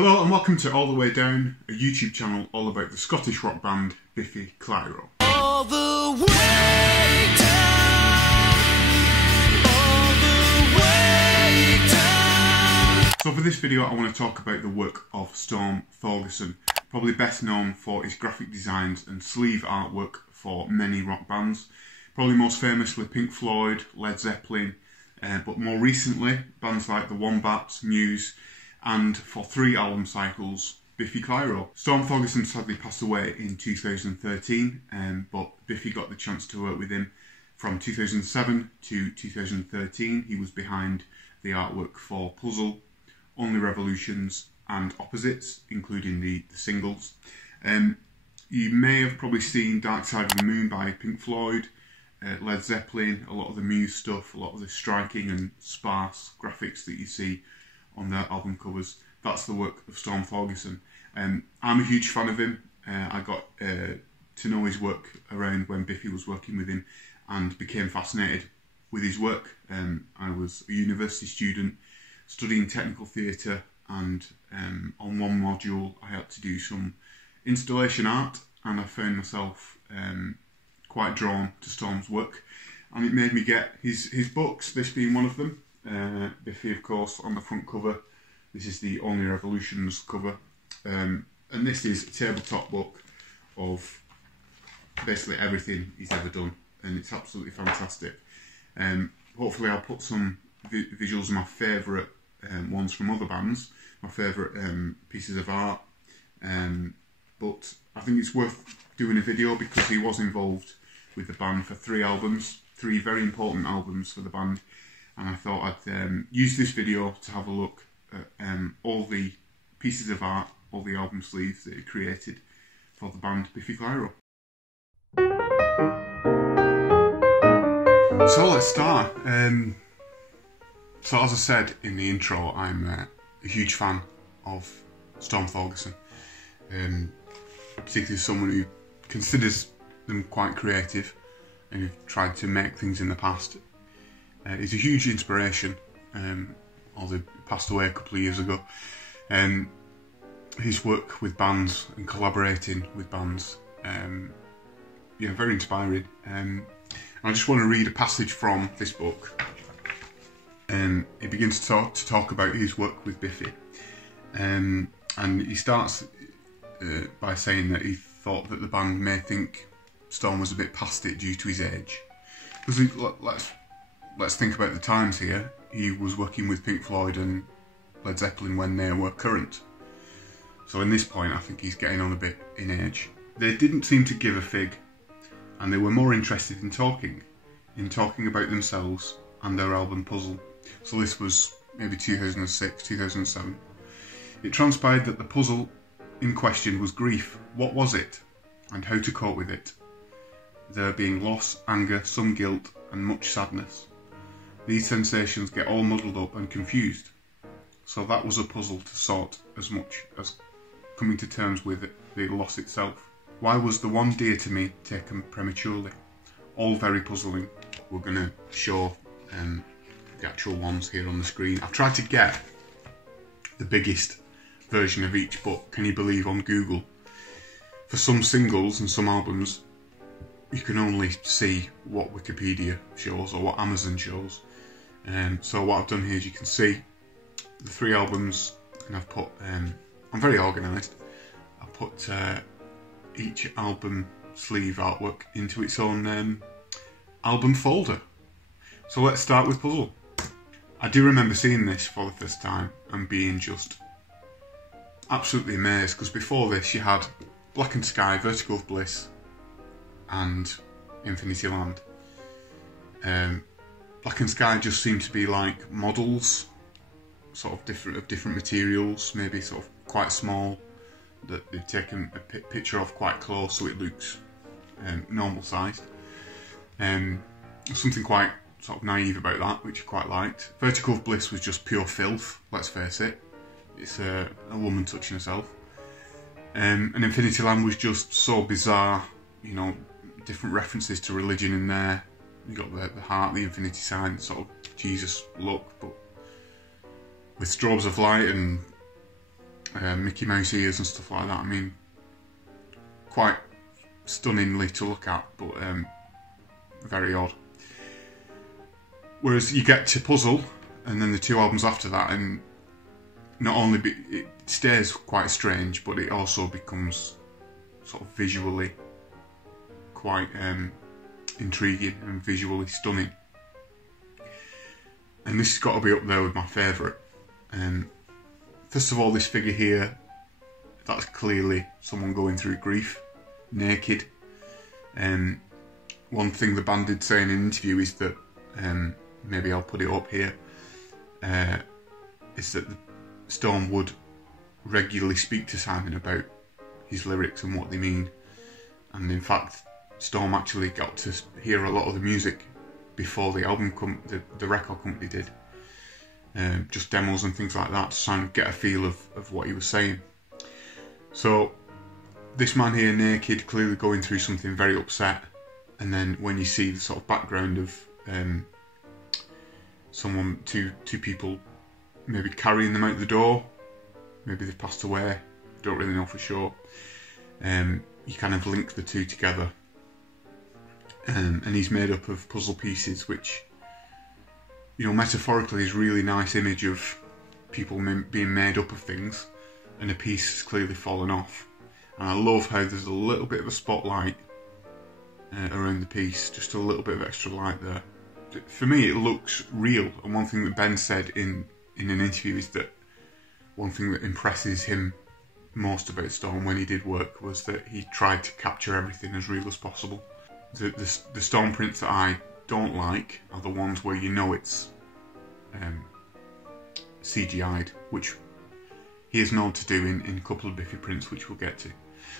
Hello and welcome to All the Way Down, a YouTube channel all about the Scottish rock band Biffy Clyro. All the way down, all the way down. So for this video I want to talk about the work of Storm Thorgerson, probably best known for his graphic designs and sleeve artwork for many rock bands, probably most famously Pink Floyd, Led Zeppelin, but more recently bands like the Wombats, Muse, and for 3 album cycles, Biffy Clyro. Storm Thorgerson sadly passed away in 2013, but Biffy got the chance to work with him from 2007 to 2013. He was behind the artwork for Puzzle, Only Revolutions and Opposites, including the singles. You may have probably seen Dark Side of the Moon by Pink Floyd, Led Zeppelin, a lot of the Muse stuff, a lot of the striking and sparse graphics that you see on their album covers. That's the work of Storm Thorgerson. I'm a huge fan of him. I got to know his work around when Biffy was working with him and became fascinated with his work. I was a university student studying technical theatre, and on one module I had to do some installation art, and I found myself quite drawn to Storm's work, and it made me get his books, this being one of them. Biffy, of course, on the front cover. This is the Only Revolutions cover, and this is a tabletop book of basically everything he's ever done, and it's absolutely fantastic. Hopefully I'll put some visuals of my favourite ones from other bands, my favourite pieces of art, but I think it's worth doing a video because he was involved with the band for 3 albums, 3 very important albums for the band. And I thought I'd use this video to have a look at all the pieces of art, all the album sleeves that he created for the band Biffy Clyro. So let's start. So as I said in the intro, I'm a huge fan of Storm Thorgerson, particularly someone who considers them quite creative and who've tried to make things in the past. He's a huge inspiration, although he passed away a couple of years ago. His work with bands and collaborating with bands, yeah, very inspiring. I just want to read a passage from this book. He begins to talk about his work with Biffy, and he starts by saying that he thought that the band may think Storm was a bit past it due to his age. Because let's think about the times here. He was working with Pink Floyd and Led Zeppelin when they were current. So in this point, I think he's getting on a bit in age. They didn't seem to give a fig, and they were more interested in talking about themselves and their album Puzzle. So this was maybe 2006, 2007. It transpired that the puzzle in question was grief. What was it? And how to cope with it? There being loss, anger, some guilt, and much sadness. These sensations get all muddled up and confused. So that was a puzzle to sort, as much as coming to terms with the loss itself. Why was the one dear to me taken prematurely? All very puzzling. We're going to show the actual ones here on the screen. I've tried to get the biggest version of each book, can you believe, on Google. For some singles and some albums, you can only see what Wikipedia shows or what Amazon shows. So what I've done here, as you can see, the 3 albums, and I've put, I'm very organised, I've put each album sleeve artwork into its own album folder. So let's start with Puzzle. I do remember seeing this for the first time and being just absolutely amazed, because before this you had Black and Sky, Vertigo of Bliss and Infinity Land. Black and Sky just seemed to be like models, sort of different materials, maybe sort of quite small, that they've taken a picture of quite close so it looks normal sized. Something quite sort of naive about that, which I quite liked. Vertigo of Bliss was just pure filth, let's face it. It's a woman touching herself. And Infinity Land was just so bizarre, you know, different references to religion in there. You got the heart, the infinity sign, sort of Jesus look, but with strobes of light and Mickey Mouse ears and stuff like that. I mean, quite stunningly to look at, but very odd. Whereas you get to Puzzle, and then the 2 albums after that, and not only it stays quite strange, but it also becomes sort of visually quite intriguing and visually stunning. And this has got to be up there with my favourite. First of all, this figure here, that's clearly someone going through grief, naked. One thing the band did say in an interview is that, maybe I'll put it up here, is that Storm would regularly speak to Simon about his lyrics and what they mean. And in fact, Storm actually got to hear a lot of the music before the album, the record company did. Just demos and things like that to try and get a feel of what he was saying. So this man here naked, clearly going through something, very upset, and then when you see the sort of background of two people maybe carrying them out the door, maybe they've passed away, don't really know for sure, you kind of link the two together, and he's made up of puzzle pieces, which, you know, metaphorically is a really nice image of people being made up of things, and a piece has clearly fallen off. And I love how there's a little bit of a spotlight around the piece, just a little bit of extra light there. For me, it looks real, and one thing that Ben said in an interview is that one thing that impresses him most about Storm when he did work was that he tried to capture everything as real as possible. The Storm prints that I don't like are the ones where you know it's CGI'd, which he is known to do in a couple of Biffy prints, which we'll get to.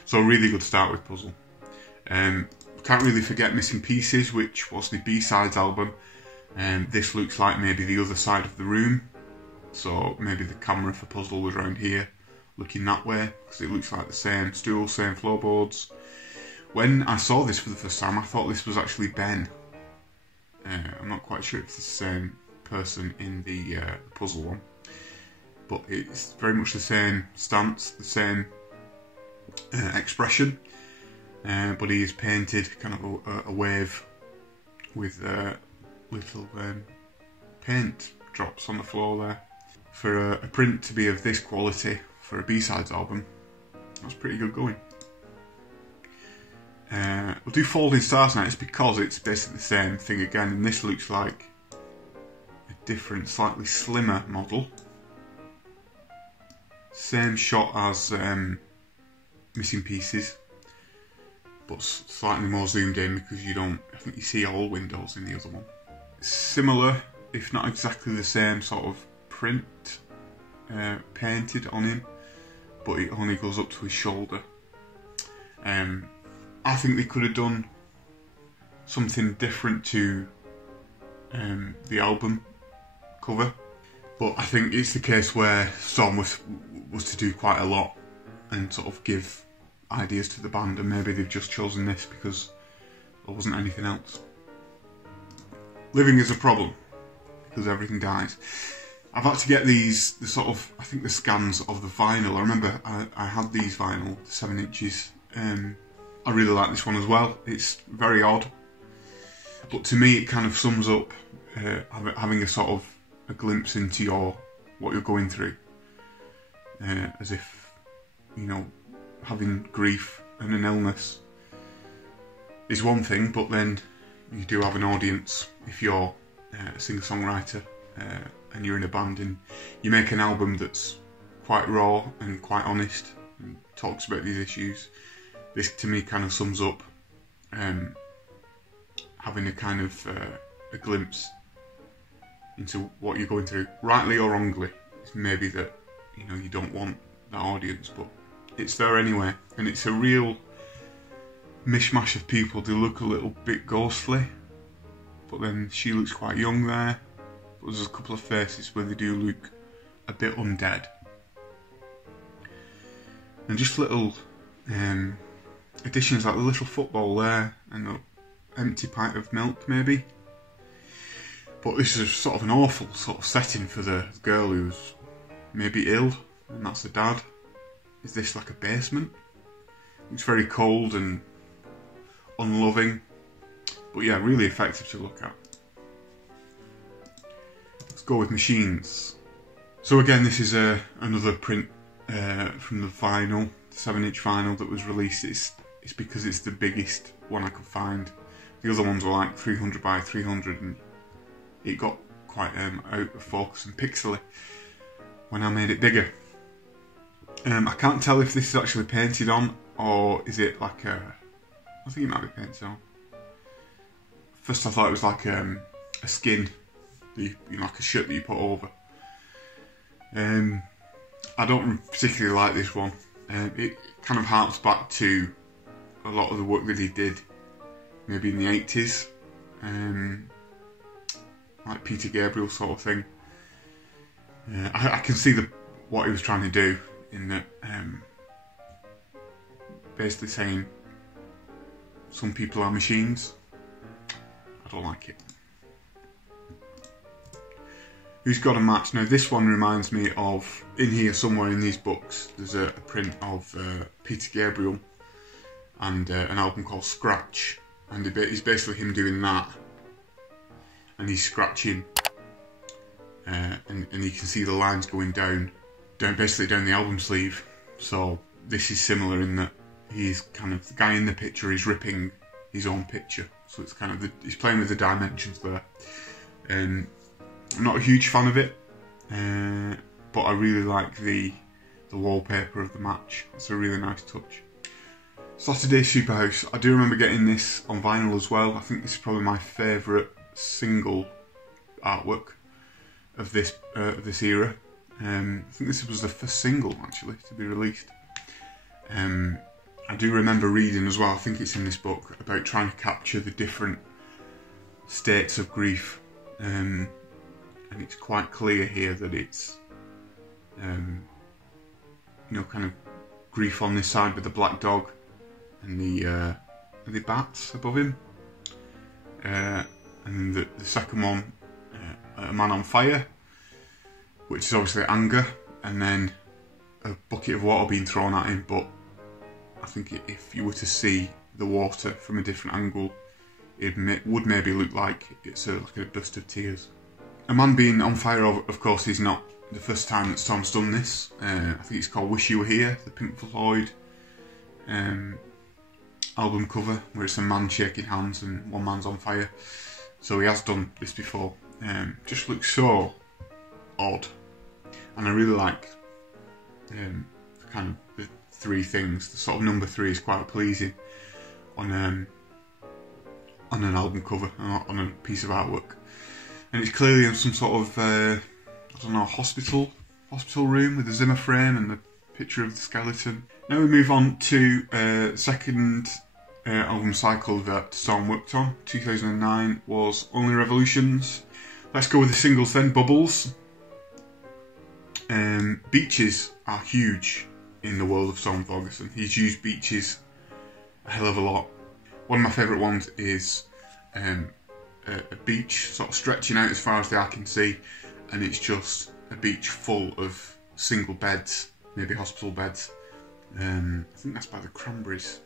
So a really good start with Puzzle. Can't really forget Missing Pieces, which was the B-Sides album. This looks like maybe the other side of the room, so maybe the camera for Puzzle was around here, looking that way, because it looks like the same stool, same floorboards. When I saw this for the first time, I thought this was actually Ben. I'm not quite sure if it's the same person in the Puzzle one, but it's very much the same stance, the same expression, but he is painted kind of a wave with little paint drops on the floor there. For a print to be of this quality for a B-Sides album, that's pretty good going. We'll do Folding Stars now. It's because it's basically the same thing again, and this looks like a different, slightly slimmer model. Same shot as Missing Pieces, but slightly more zoomed in because I think you see all windows in the other one. Similar, if not exactly the same sort of print painted on him, but it only goes up to his shoulder. I think they could have done something different to the album cover, but I think it's the case where Storm was to do quite a lot and sort of give ideas to the band, and maybe they've just chosen this because there wasn't anything else. Living is a problem because everything dies. I've had to get the I think the scans of the vinyl. I remember I had these vinyl, 7 inches. I really like this one as well. It's very odd, but to me it kind of sums up having a sort of a glimpse into what you're going through, as if, you know, having grief and an illness is one thing, but then you do have an audience if you're a singer-songwriter and you're in a band and you make an album that's quite raw and quite honest and talks about these issues. This to me kind of sums up having a kind of a glimpse into what you're going through, rightly or wrongly. It's maybe that, you know, you don't want that audience, but it's there anyway, and it's a real mishmash of people. They look a little bit ghostly, but then she looks quite young there, but there's a couple of faces where they do look a bit undead, and just little additions like the little football there and an empty pint of milk maybe. But this is sort of an awful sort of setting for the girl who's maybe ill, and that's the dad. is this like a basement? It's very cold and unloving, but yeah, really effective to look at. Let's go with machines. So again, this is another print from the vinyl, the 7-inch vinyl that was released. It's because it's the biggest one I could find. The other ones were like 300 by 300 and it got quite out of focus and pixely when I made it bigger. I can't tell if this is actually painted on or is it like I think it might be painted on. First I thought it was like a skin, like a shirt that you put over. I don't particularly like this one. It kind of harks back to a lot of the work that he did maybe in the 80s. Like Peter Gabriel sort of thing. I can see what he was trying to do in that, basically saying some people are machines. I don't like it. Who's Got a Match? Now this one reminds me of, in here somewhere in these books, there's a print of Peter Gabriel and an album called Scratch, and it's basically him doing that, and he's scratching, and you can see the lines going down basically down the album sleeve. So this is similar in that he's kind of, the guy in the picture is ripping his own picture, so it's kind of he's playing with the dimensions there. I'm not a huge fan of it, but I really like the wallpaper of the match. It's a really nice touch. Saturday Superhouse. I do remember getting this on vinyl as well. I think this is probably my favourite single artwork of this era. I think this was the first single actually to be released. I do remember reading as well, I think it's in this book, about trying to capture the different states of grief. And it's quite clear here that it's, kind of grief on this side with the black dog and the bats above him. And then the second one, a man on fire, which is obviously anger, and then a bucket of water being thrown at him. But I think if you were to see the water from a different angle, it would maybe look like it's like a dust of tears. A man being on fire, of course, is not the first time that Storm's done this. I think it's called Wish You Were Here, the Pink Floyd album cover, where it's a man shaking hands and one man's on fire. So he has done this before. Just looks so odd, and I really like kind of the three things. The sort of number 3 is quite pleasing on an album cover, on a piece of artwork. And it's clearly in some sort of, I don't know, hospital room with a Zimmer frame and the picture of the skeleton. Now we move on to second album cycle that Storm worked on. 2009 was Only Revolutions. Let's go with the singles then. Bubbles. Beaches are huge in the world of Storm Thorgerson. He's used beaches a hell of a lot. One of my favourite ones is a beach sort of stretching out as far as the eye can see, and it's just a beach full of single beds, maybe hospital beds. I think that's by the Cranberries.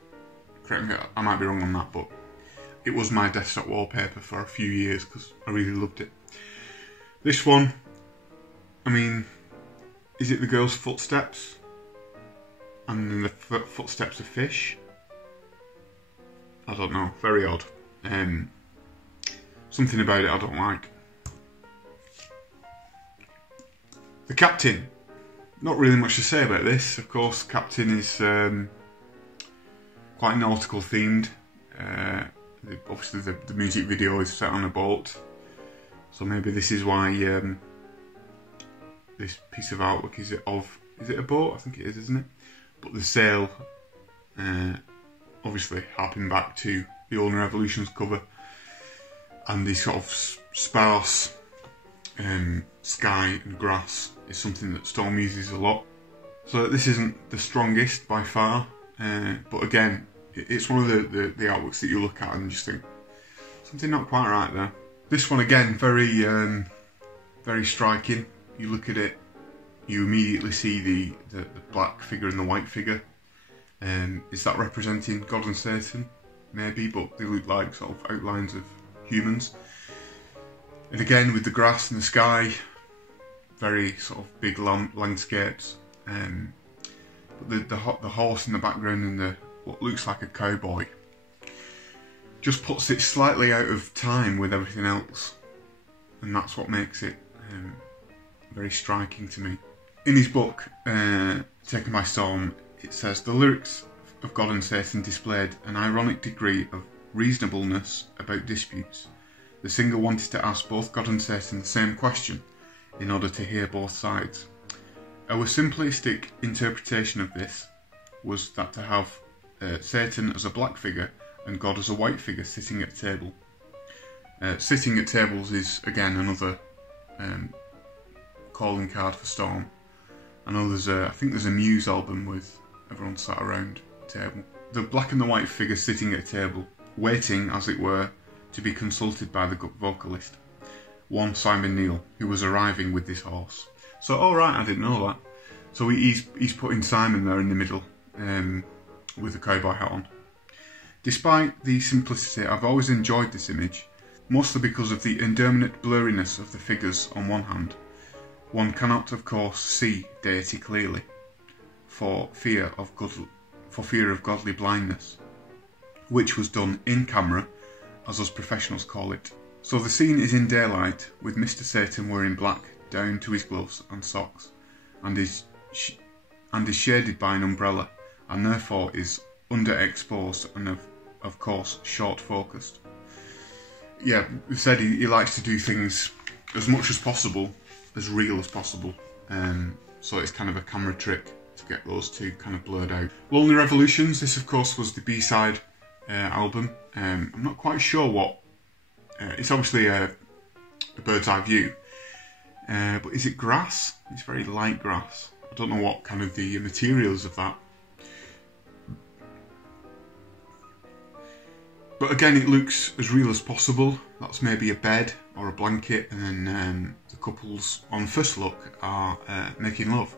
Correct me, I might be wrong on that, but it was my desktop wallpaper for a few years because I really loved it. This one, I mean, is it the girl's footsteps and then the footsteps of fish? I don't know, very odd. Something about it I don't like. The Captain. Not really much to say about this. Of course, Captain is quite nautical themed. Obviously the music video is set on a boat, so maybe this is why this piece of artwork is it a boat? I think it is, isn't it? But the sail, obviously harping back to the Only Revolutions cover, and the sort of sparse sky and grass is something that Storm uses a lot. So this isn't the strongest by far, but again, it's one of the artworks that you look at and just think, something not quite right there. This one again, very striking. You look at it you immediately see the black figure and the white figure. Is that representing God and Satan? Maybe, but they look like sort of outlines of humans. And again, with the grass and the sky, very sort of big landscapes. But the horse in the background and the what looks like a cowboy just puts it slightly out of time with everything else, and that's what makes it very striking to me. In his book, Taken by Storm, it says, the lyrics of God and Satan displayed an ironic degree of reasonableness about disputes. The singer wanted to ask both God and Satan the same question in order to hear both sides. Our simplistic interpretation of this was that to have Satan as a black figure and God as a white figure sitting at a table. Sitting at tables is, again, another calling card for Storm. I know I think there's a Muse album with everyone sat around a table. The black and the white figure sitting at a table, waiting, as it were, to be consulted by the vocalist, one Simon Neil, who was arriving with this horse. So, alright, I didn't know that. So he's putting Simon there in the middle, with a cowboy hat on. Despite the simplicity, I've always enjoyed this image, mostly because of the indeterminate blurriness of the figures on one hand. One cannot, of course, see deity clearly, for fear of godly blindness, which was done in camera, as us professionals call it. So the scene is in daylight, with Mr. Satan wearing black down to his gloves and socks, and is shaded by an umbrella, and therefore is underexposed and of course short focused. Yeah, we said he likes to do things as much as possible, as real as possible, so it's kind of a camera trick to get those two kind of blurred out. Lonely Revolutions, this of course was the B-side album. I'm not quite sure what, it's obviously a bird's eye view, but is it grass? It's very light grass. I don't know what kind of the materials of that. But again, it looks as real as possible. That's maybe a bed or a blanket, and then the couples on first look are making love.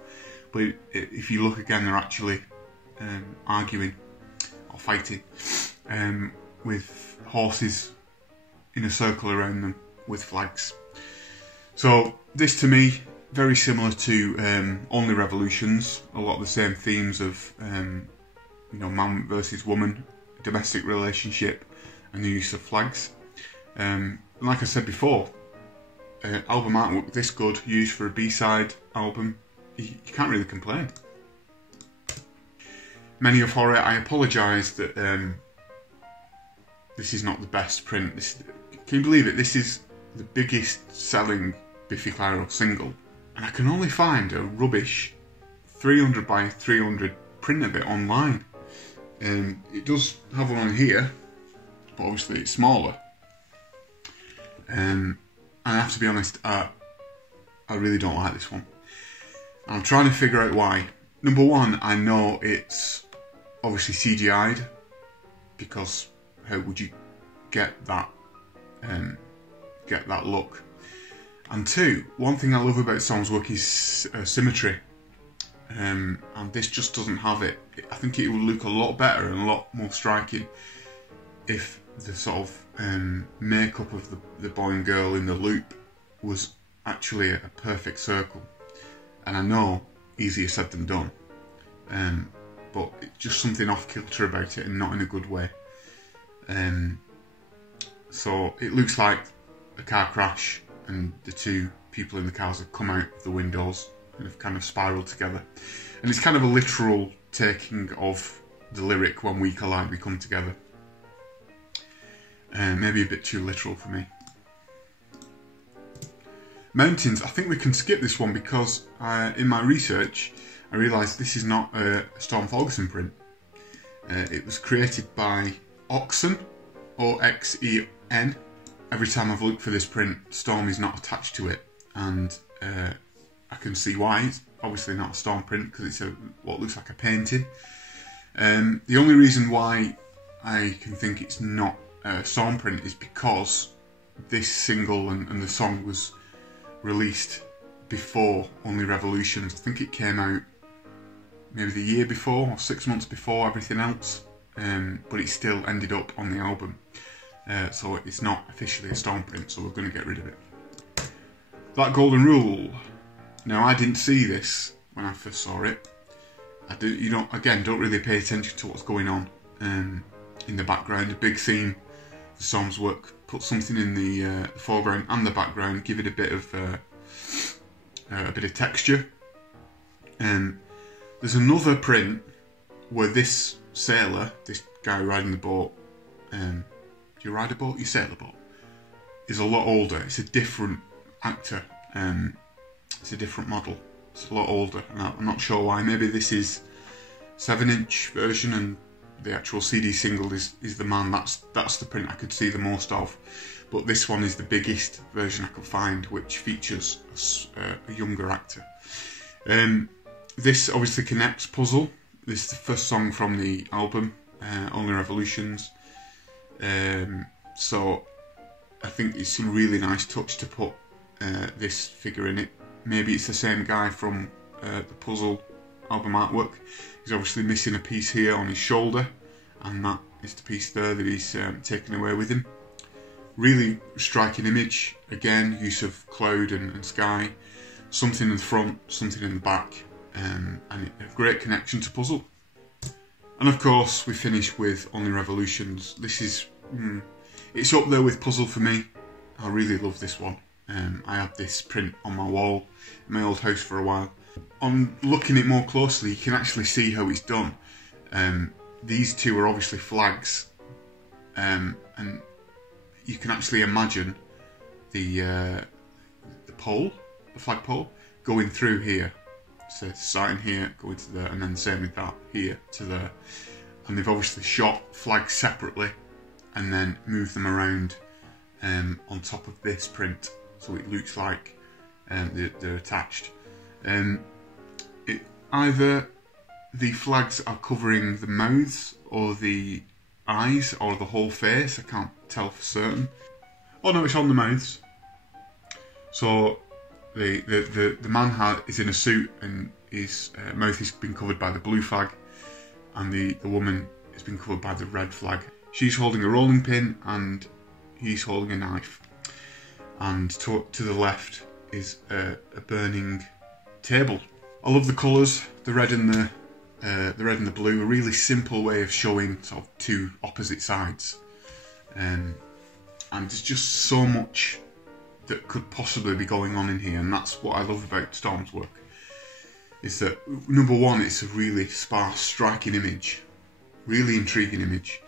But if you look again, they're actually arguing or fighting with horses in a circle around them with flags. So this, to me, very similar to Only Revolutions. A lot of the same themes of man versus woman, domestic relationship, and the use of flags. Like I said before, album artwork this good, used for a B-side album, you can't really complain. Many of Horror, I apologise that this is not the best print. Can you believe it? This is the biggest selling Biffy Clyro single, and I can only find a rubbish 300 by 300 print of it online. It does have one on here, but obviously it's smaller. And I have to be honest, I really don't like this one. I'm trying to figure out why. Number one, I know it's obviously CGI'd, because how would you get that look? And two, one thing I love about Storm's work is symmetry, and this just doesn't have it. I think it would look a lot better and a lot more striking if the sort of makeup of the boy and girl in the loop was actually a perfect circle. And I know, easier said than done, but it's just something off kilter about it, and not in a good way. So it looks like a car crash, and the two people in the cars have come out of the windows and have kind of spiralled together. And it's kind of a literal taking of the lyric, when we collide, we come together. Maybe a bit too literal for me. Mountains, I think we can skip this one because in my research I realised this is not a Storm Thorgerson print. It was created by Oxen, O-X-E-N. Every time I've looked for this print, Storm is not attached to it, and I can see why. It's obviously not a Storm print because it's what looks like a painting. The only reason why I can think it's not a Storm print is because this single and the song was released before Only Revolutions. I think it came out maybe the year before or 6 months before everything else, but it still ended up on the album. So it's not officially a Storm print, so we're going to get rid of it. That Golden Rule. Now, I didn't see this when I first saw it. Don't really pay attention to what's going on in the background. A big theme for Storm's work: put something in the foreground and the background, give it a bit of texture. There's another print where this sailor, this guy riding the boat, do you ride a boat? You sail a boat. Is a lot older. It's a different actor. It's a different model. It's a lot older, and I'm not sure why. Maybe this is 7-inch version, and the actual CD single is the man. That's the print I could see the most of. But this one is the biggest version I could find, which features a younger actor. This obviously connects Puzzle. This is the first song from the album, Only Revolutions. So I think it's a really nice touch to put this figure in it. Maybe it's the same guy from the Puzzle album artwork. He's obviously missing a piece here on his shoulder, and that is the piece there that he's taken away with him. Really striking image. Again, use of cloud and sky. Something in the front, something in the back, and a great connection to Puzzle. And of course, we finish with Only Revolutions. This is it's up there with Puzzle for me. I really love this one. I had this print on my wall in my old house for a while. On looking at it more closely, you can actually see how it's done. These two are obviously flags, and you can actually imagine the pole, the flag pole, going through here. So starting here, going to there, and then the same with that, here to there. And they've obviously shot flags separately and then moved them around on top of this print, so it looks like they're attached. Either the flags are covering the mouths or the eyes or the whole face. I can't tell for certain. Oh no, it's on the mouths. So the man is in a suit, and his mouth has been covered by the blue flag, and the woman has been covered by the red flag. She's holding a rolling pin and he's holding a knife. And to the left is a burning table. I love the colours, the red and the blue. A really simple way of showing sort of two opposite sides. And there's just so much that could possibly be going on in here, and that's what I love about Storm's work. Is that, number one, it's a really sparse, striking image, really intriguing image,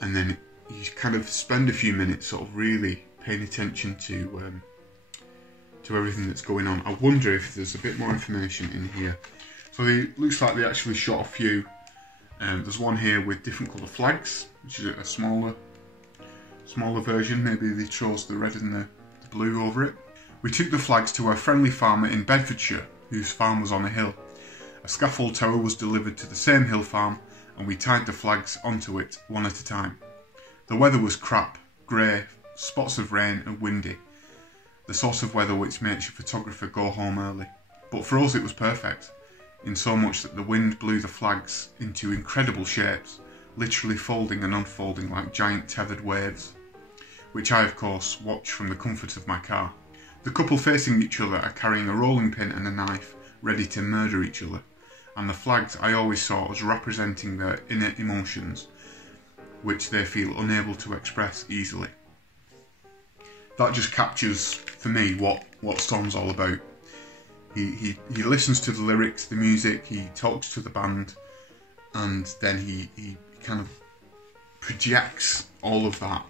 and then you kind of spend a few minutes sort of really paying attention to everything that's going on. I wonder if there's a bit more information in here. So it looks like they actually shot a few. There's one here with different colour flags, which is a smaller version. Maybe they chose the red and the blue over it. We took the flags to a friendly farmer in Bedfordshire, whose farm was on a hill. A scaffold tower was delivered to the same hill farm, and we tied the flags onto it one at a time. The weather was crap, grey, spots of rain and windy. The sort of weather which makes a photographer go home early. But for us it was perfect, in so much that the wind blew the flags into incredible shapes, literally folding and unfolding like giant tethered waves, which I of course watch from the comfort of my car. The couple facing each other are carrying a rolling pin and a knife, ready to murder each other, and the flags I always saw as representing their inner emotions, which they feel unable to express easily. That just captures, for me, what Storm's all about. He listens to the lyrics, the music, he talks to the band, and then he kind of projects all of that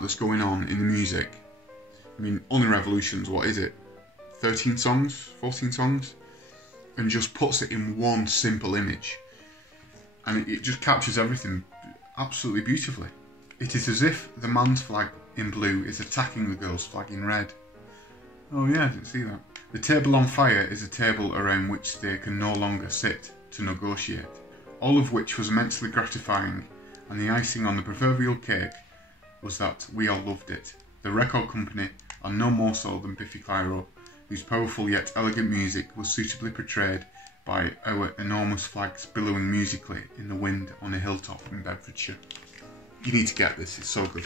that's going on in the music. I mean, Only Revolutions, what is it? 13 songs? 14 songs? And just puts it in one simple image. And it just captures everything absolutely beautifully. It is as if the man's flag in blue is attacking the girl's flag in red. Oh yeah, I didn't see that. The table on fire is a table around which they can no longer sit to negotiate. All of which was immensely gratifying, and the icing on the proverbial cake was that we all loved it. The record company, and no more so than Biffy Clyro, whose powerful yet elegant music was suitably portrayed by our enormous flags billowing musically in the wind on a hilltop in Bedfordshire. You need to get this, it's so good.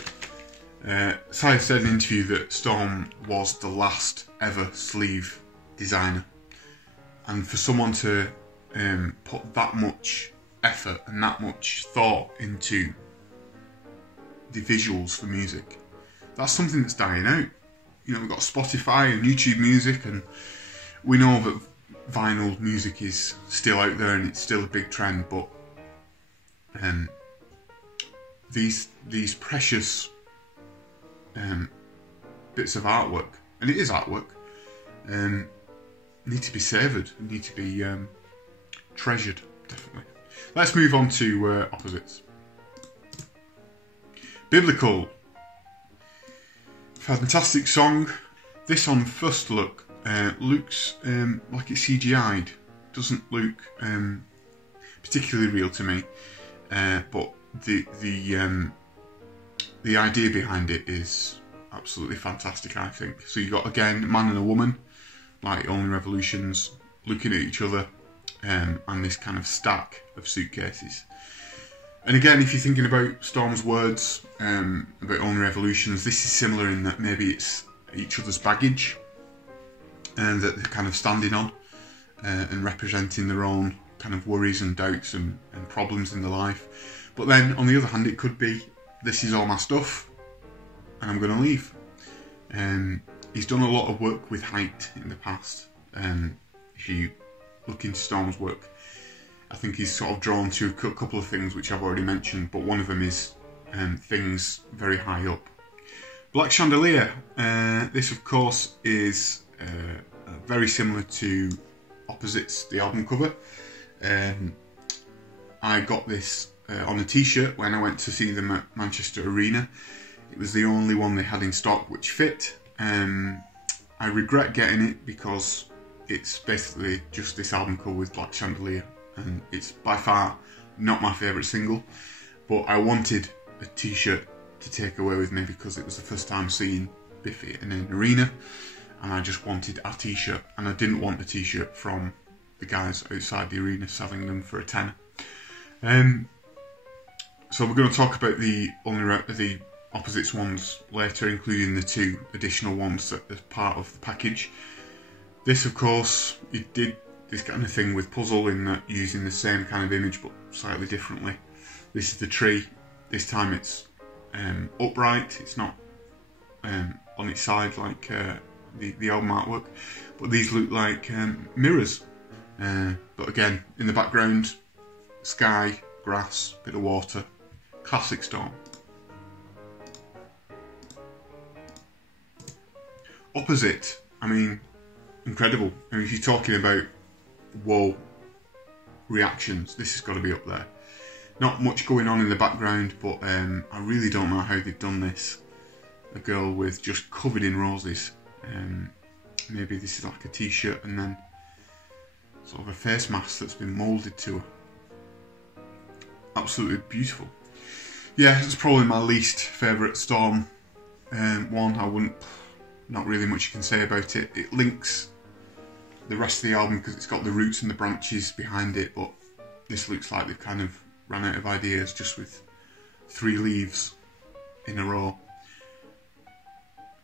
Sire said in an interview that Storm was the last ever sleeve designer, and for someone to put that much effort and that much thought into the visuals for music, that's something that's dying out. You know, we've got Spotify and YouTube music, and we know that vinyl music is still out there and it's still a big trend, but these precious bits of artwork, and it is artwork, need to be savoured, need to be treasured, definitely. Let's move on to opposites. Biblical. Fantastic song. This on first look looks like it's CGI'd. Doesn't look particularly real to me, but the idea behind it is absolutely fantastic, I think. So you got, again, a man and a woman, like Only Revolutions, looking at each other, and this kind of stack of suitcases. And again, if you're thinking about Storm's words about Only Revolutions, this is similar in that maybe it's each other's baggage and that they're kind of standing on and representing their own kind of worries and doubts and problems in their life. But then, on the other hand, it could be, this is all my stuff and I'm going to leave. He's done a lot of work with height in the past. If you look into Storm's work, I think he's sort of drawn to a couple of things which I've already mentioned, but one of them is things very high up. Black Chandelier. This, of course, is very similar to Opposites, the album cover. I got this on a t-shirt when I went to see them at Manchester Arena. It was the only one they had in stock which fit. I regret getting it because it's basically just this album cover with Black Chandelier, and it's by far not my favourite single, but I wanted a t-shirt to take away with me because it was the first time seeing Biffy in an arena, and I just wanted a t-shirt, and I didn't want a t-shirt from the guys outside the arena selling them for a tenner. So we're going to talk about the Opposites ones later, including the 2 additional ones that are part of the package. This, of course, it did this kind of thing with puzzle in that using the same kind of image but slightly differently. This is the tree. This time it's upright. It's not on its side like the album artwork. But these look like mirrors. But again, in the background, sky, grass, bit of water. Classic Storm. Opposite. I mean, incredible. I mean, if you're talking about whoa reactions, this has got to be up there. Not much going on in the background, but I really don't know how they've done this. A girl with just covered in roses. Maybe this is like a t-shirt and then sort of a face mask that's been moulded to her. Absolutely beautiful. Yeah, it's probably my least favourite Storm one. Not really much you can say about it. It links the rest of the album because it's got the roots and the branches behind it, but this looks like they've kind of ran out of ideas just with 3 leaves in a row.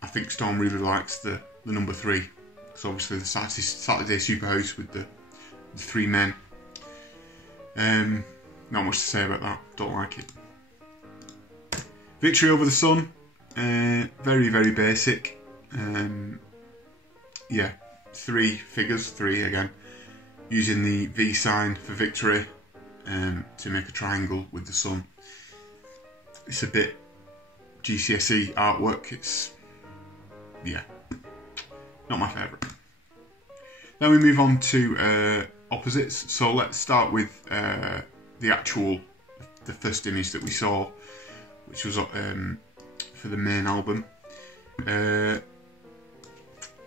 I think Storm really likes the number 3, because obviously the Saturday Superhouse with the 3 men. Not much to say about that, don't like it. Victory Over the Sun, very, very basic. Yeah, 3 figures, 3 again, using the V sign for victory to make a triangle with the sun. It's a bit GCSE artwork. It's, yeah, not my favourite. Then we move on to Opposites. So let's start with the first image that we saw, which was for the main album.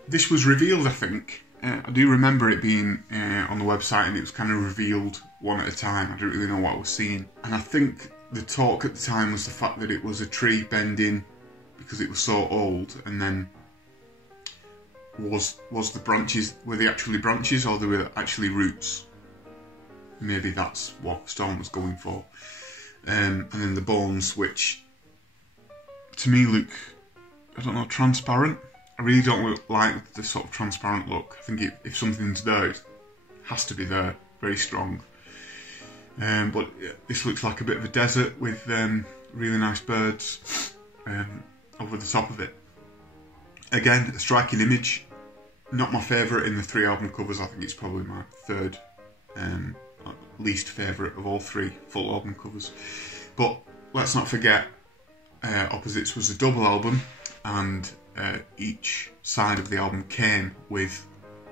This was revealed, I think. I do remember it being on the website, and it was kind of revealed one at a time. I didn't really know what I was seeing. And I think the talk at the time was the fact that it was a tree bending because it was so old, and then was the branches, were they actually branches or they were actually roots? Maybe that's what Storm was going for. And then the bones, which to me look, I don't know, transparent. I really don't like the sort of transparent look. I think if something's there, it has to be there, very strong. But this looks like a bit of a desert with really nice birds over the top of it. Again, a striking image. Not my favourite in the 3 album covers. I think it's probably my third least favourite of all 3 full album covers. But let's not forget, Opposites was a double album, and each side of the album came with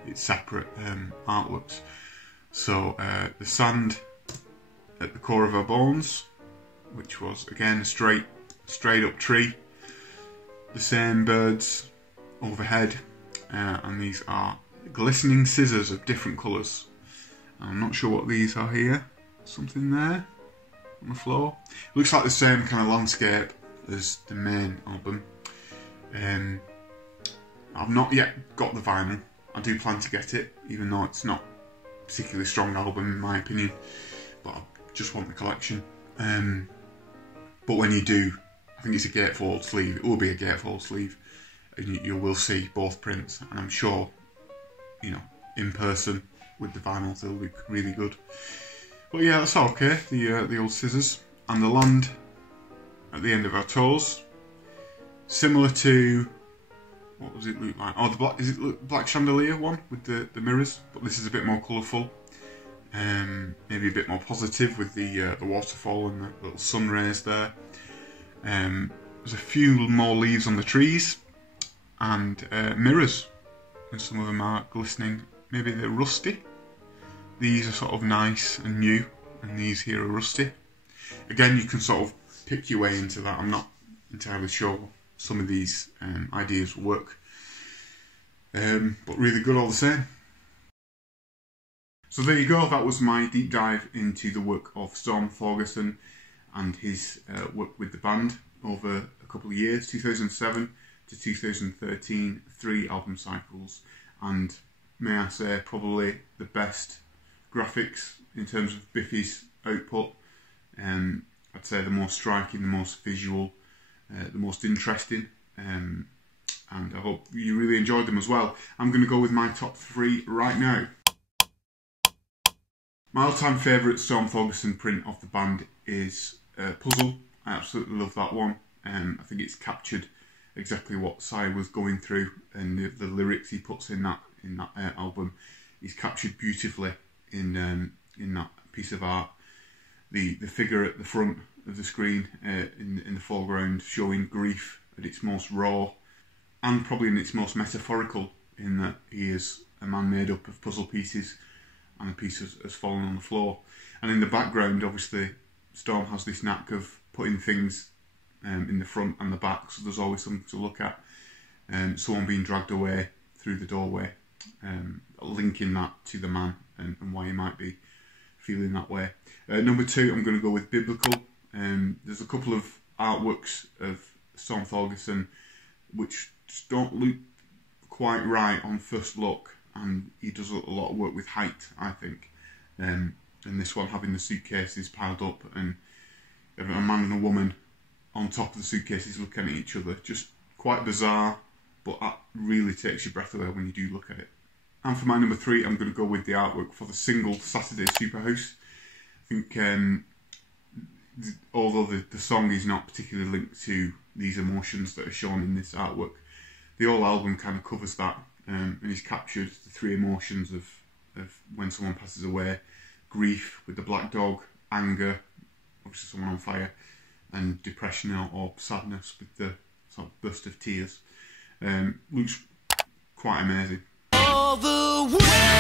its separate artworks. So the sand at the core of our bones, which was again a straight up tree, the same birds overhead, and these are glistening scissors of different colours. I'm not sure what these are here. Something there on the floor. It looks like the same kind of landscape as the main album. I've not yet got the vinyl. I do plan to get it, even though it's not a particularly strong album in my opinion, but I just want the collection. But when you do, I think it's a gatefold sleeve. It will be a gatefold sleeve, and you will see both prints, and I'm sure, you know, in person with the vinyl they'll look really good. But yeah, that's okay. The old scissors and the land at the end of our toes, similar to, what does it look like? Oh, the black, is it black chandelier one with the mirrors? But this is a bit more colourful, maybe a bit more positive with the waterfall and the little sun rays there. There's a few more leaves on the trees and mirrors, and some of them are glistening. Maybe they're rusty. These are sort of nice and new, and these here are rusty. Again, you can sort of pick your way into that. I'm not entirely sure some of these ideas will work, but really good all the same. So there you go, that was my deep dive into the work of Storm Thorgerson and his work with the band over a couple of years, 2007 to 2013, 3 album cycles, and may I say probably the best graphics in terms of Biffy's output. I'd say the most striking, the most visual, the most interesting, and I hope you really enjoyed them as well. I'm going to go with my top 3 right now. My all-time favourite Storm Thorgerson print of the band is Puzzle. I absolutely love that one. I think it's captured exactly what Cy was going through, and the lyrics he puts in that album is captured beautifully in that piece of art. The figure at the front of the screen in the foreground, showing grief at its most raw, and probably in its most metaphorical, in that he is a man made up of puzzle pieces, and a piece has fallen on the floor. And in the background, obviously, Storm has this knack of putting things in the front and the back, so there's always something to look at. Someone being dragged away through the doorway, linking that to the man and why he might be feeling that way. Number 2, I'm going to go with biblical. There's a couple of artworks of Storm Thorgerson which just don't look quite right on first look, and he does a lot of work with height, I think. And this one, having the suitcases piled up and a man and a woman on top of the suitcases looking at each other, just quite bizarre, but that really takes your breath away when you do look at it. And for my number 3, I'm going to go with the artwork for the single Saturday Superhouse. I think although the song is not particularly linked to these emotions that are shown in this artwork, the whole album kind of covers that, and he's captured the 3 emotions of when someone passes away: grief with the black dog, anger, obviously someone on fire, and depression or sadness with the sort of burst of tears. Looks quite amazing. All the way